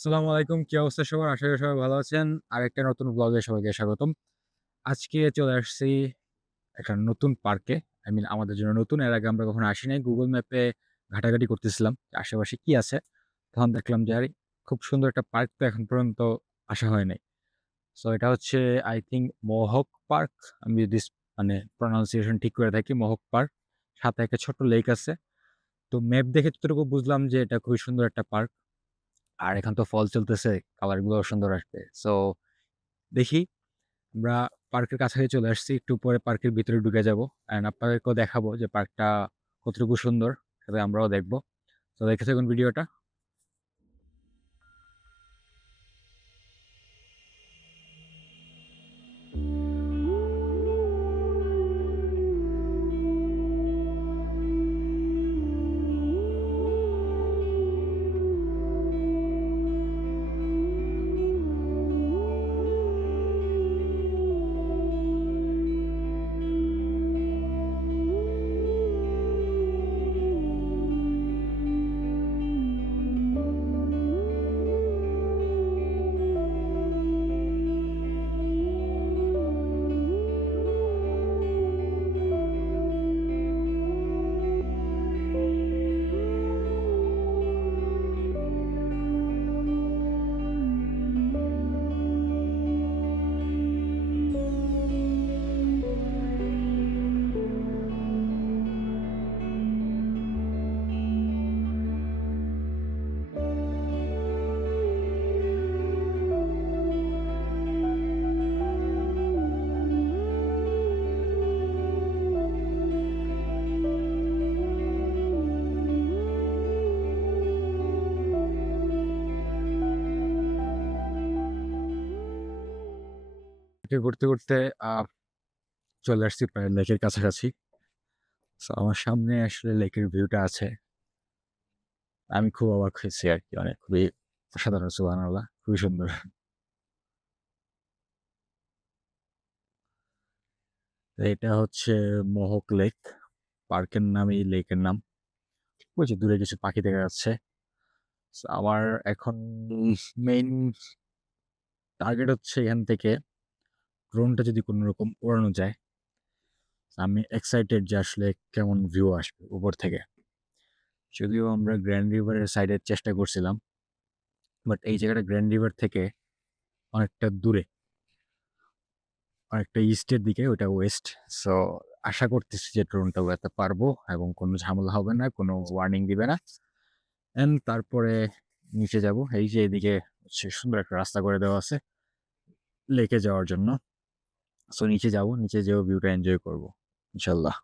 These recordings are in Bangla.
আসসালামু আলাইকুম। কি অবস্থা সবার? আশা করি সবাই ভালো আছেন। আরেকটা নতুন ব্লগে সবাইকে স্বাগতম। আজকে চলে আসছি একটা নতুন পার্কে। আমাদের জন্য নতুন। এর আগে আমরা কখনো আসি নাই। Google ম্যাপে ঘাটাঘাটি করতেছিলাম যে আশেপাশে কি আছে। তখন দেখলাম যে আরে খুব সুন্দর একটা পার্ক তো এখন পর্যন্ত আসা হয় নাই। সো এটা হচ্ছে আই থিংক মোহক পার্ক। আমি যদি প্রনাউন্সিয়েশন ঠিক করে থাকি মোহক পার্ক। সাথে একটা ছোট্ট লেক আছে। তো ম্যাপ দেখে যতটুকু বুঝলাম যে এটা খুবই সুন্দর একটা পার্ক। আর এখন তো ফল চলতেছে, কালার গুলোও সুন্দর আসবে। সো দেখি আমরা পার্কের কাছাকাছি চলে আসছি। একটু পরে পার্কের ভিতরে ঢুকে যাব। অ্যান্ড আপনাদেরকেও দেখাবো যে পার্কটা কতটুকু সুন্দর, সেটা আমরাও দেখবো। তো দেখে থাকুন ভিডিওটা। ঘুরতে ঘুরতে আহ চলে আসছি প্রায় লেকের কাছাকাছি। সো আমার সামনে আসলে লেকের ভিউটা আছে। আমি খুব অবাক হয়েছি আর কি, অনেক খুবই অসাধারণ, সুবহানাল্লাহ, খুবই সুন্দর। তো এটা হচ্ছে মোহক লেক। পার্কের নামই লেকের নাম। ওই যে দূরে কিছু পাখি দেখা যাচ্ছে। So, আমার এখন মেইন টার্গেট হচ্ছে এখান থেকে ড্রোনটা যদি কোনো রকম উড়ানো যায়। আমি এক্সাইটেড যে আসলে কেমন ভিউ আসবে উপর থেকে। যদিও আমরা গ্র্যান্ড রিভারের সাইডে চেষ্টা করছিলাম, বাট এই জায়গাটা গ্র্যান্ড রিভার থেকে অনেকটা দূরে, অনেকটা ইস্টের দিকে, ওটা ওয়েস্ট। সো আশা করতেছি যে ড্রোনটা উড়াতে পারবো এবং কোনো ঝামেলা হবে না, কোনো ওয়ার্নিং দিবে না। এন্ড তারপরে নিচে যাব। এই যে এদিকে হচ্ছে সুন্দর একটা রাস্তা করে দেওয়া আছে লেকে যাওয়ার জন্য। সো নিচে যাব, নিচে যেও ভিউটা এনজয় করবো ইনশাল্লাহ।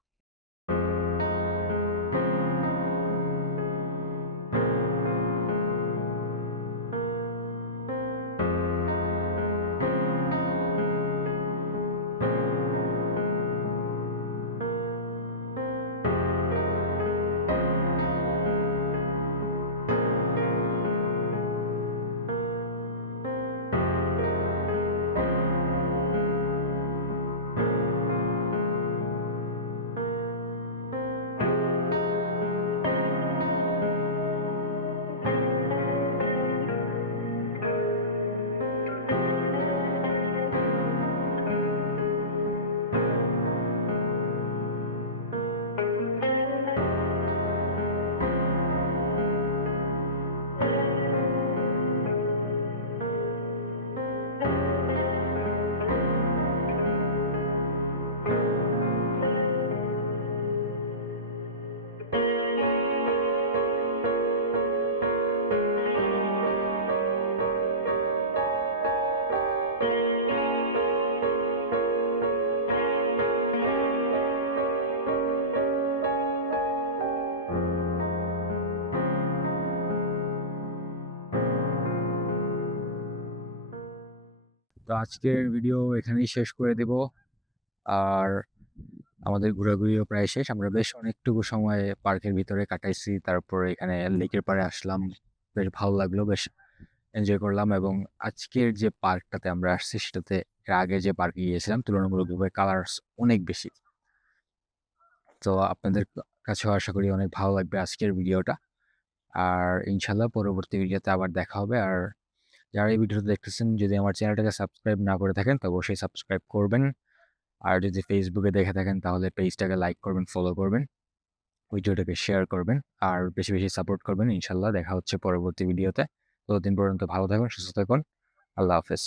তো আজকের ভিডিও এখানেই শেষ করে দেব। আর আমাদের ঘোরাঘুরিও প্রায় শেষ। আমরা বেশ অনেকটুকু সময় পার্কের ভিতরে কাটাইছি, তারপরে এখানে লেকের পাড়ে আসলাম। বেশ ভালো লাগলো, বেশ এনজয় করলাম। এবং আজকের যে পার্কটাতে আমরা আসছি সেটাতে এর আগে যে পার্কে গিয়েছিলাম তুলনামূলকভাবে কালার্স অনেক বেশি। তো আপনাদের কাছেও আশা করি অনেক ভালো লাগবে আজকের ভিডিওটা। আর ইনশাল্লাহ পরবর্তী ভিডিওতে আবার দেখা হবে। আর যারা এই ভিডিওটা দেখতেছেন যদি আমার চ্যানেলটাকে সাবস্ক্রাইব না করে থাকেন তো অবশ্যই সাবস্ক্রাইব করবেন। আর যদি ফেসবুকে দেখে থাকেন তাহলে পেজটাকে লাইক করবেন, ফলো করবেন, ভিডিওটাকে শেয়ার করবেন আর বেশি বেশি সাপোর্ট করবেন। ইনশাল্লাহ দেখা হচ্ছে পরবর্তী ভিডিওতে। ততদিন পর্যন্ত ভালো থাকুন, সুস্থ থাকুন। আল্লাহ হাফেজ।